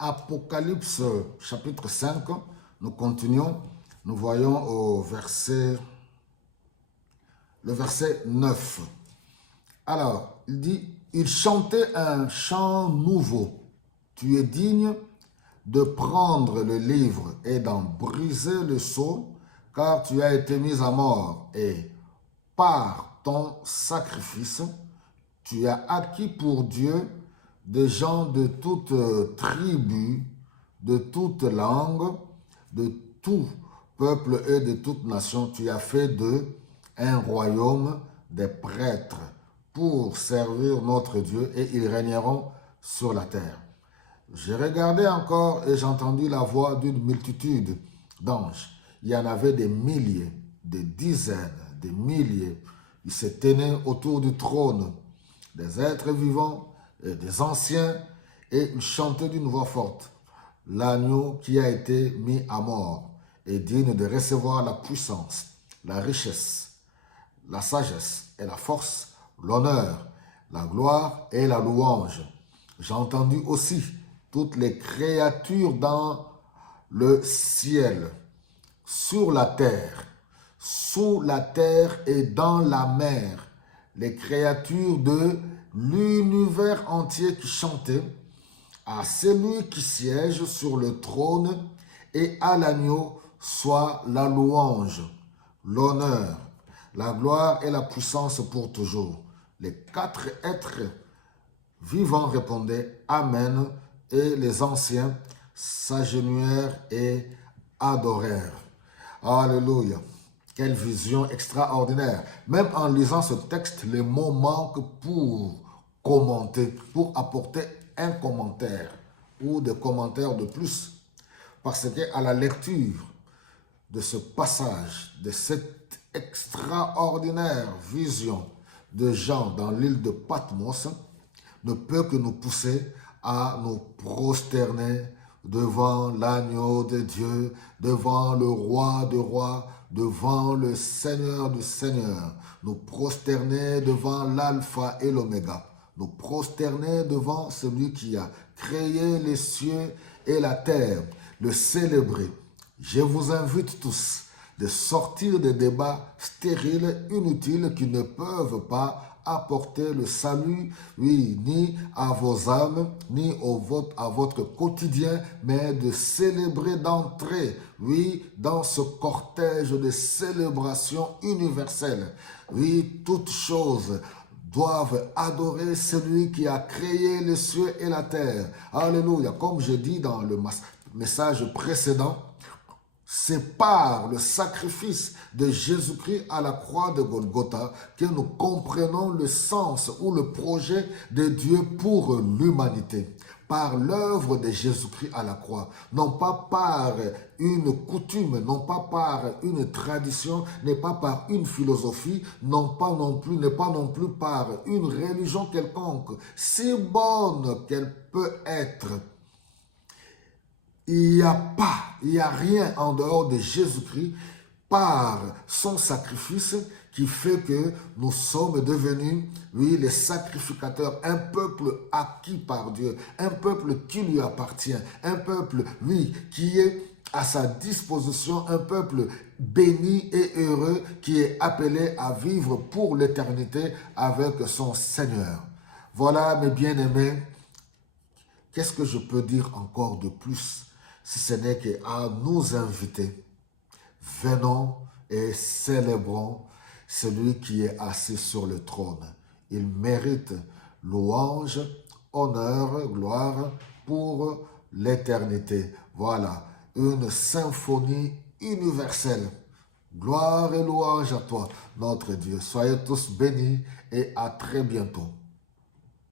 Apocalypse chapitre 5, nous continuons, nous voyons le verset 9. Alors, il dit, il chantait un chant nouveau. Tu es digne de prendre le livre et d'en briser le sceau, car tu as été mis à mort et par ton sacrifice, tu as acquis pour Dieu des gens de toute tribu, de toute langue, de tout peuple et de toute nation. Tu as fait d'eux un royaume des prêtres pour servir notre Dieu et ils régneront sur la terre. J'ai regardé encore et j'ai entendu la voix d'une multitude d'anges. Il y en avait des milliers, des dizaines, des milliers. Ils se tenaient autour du trône, des êtres vivants et des anciens, et ils chantaient d'une voix forte. L'agneau qui a été mis à mort est digne de recevoir la puissance, la richesse, la sagesse et la force, l'honneur, la gloire et la louange. J'ai entendu aussi toutes les créatures dans le ciel, sur la terre, sous la terre et dans la mer, les créatures de l'univers entier qui chantaient à celui qui siège sur le trône et à l'agneau soit la louange, l'honneur, la gloire et la puissance pour toujours. Les quatre êtres vivants répondaient Amen et les anciens s'agenouillèrent et adorèrent. Alléluia. Quelle vision extraordinaire. Même en lisant ce texte, les mots manquent pour commenter, pour apporter un commentaire ou des commentaires de plus. Parce qu'à la lecture de ce passage, de cette extraordinaire vision de Jean dans l'île de Patmos, ne peut que nous pousser à nous prosterner devant l'agneau de Dieu, devant le roi des rois, devant le Seigneur du Seigneur, nous prosterner devant l'alpha et l'oméga, nous prosterner devant celui qui a créé les cieux et la terre, le célébrer. Je vous invite tous de sortir des débats stériles, inutiles, qui ne peuvent pas apporter le salut, oui, ni à vos âmes, ni à votre quotidien, mais de célébrer, d'entrer, oui, dans ce cortège de célébration universelle. Oui, toutes choses doivent adorer celui qui a créé les cieux et la terre. Alléluia. Comme je dis dans le message précédent, c'est par le sacrifice de Jésus-Christ à la croix de Golgotha que nous comprenons le sens ou le projet de Dieu pour l'humanité. Par l'œuvre de Jésus-Christ à la croix, non pas par une coutume, non pas par une tradition, n'est pas par une philosophie, n'est pas non plus par une religion quelconque, si bonne qu'elle peut être. Il n'y a rien en dehors de Jésus-Christ par son sacrifice qui fait que nous sommes devenus, oui, les sacrificateurs, un peuple acquis par Dieu, un peuple qui lui appartient, un peuple, oui, qui est à sa disposition, un peuple béni et heureux qui est appelé à vivre pour l'éternité avec son Seigneur. Voilà, mes bien-aimés, qu'est-ce que je peux dire encore de plus? Si ce n'est qu'à nous inviter, venons et célébrons celui qui est assis sur le trône. Il mérite louange, honneur, gloire pour l'éternité. Voilà, une symphonie universelle. Gloire et louange à toi, notre Dieu. Soyez tous bénis et à très bientôt.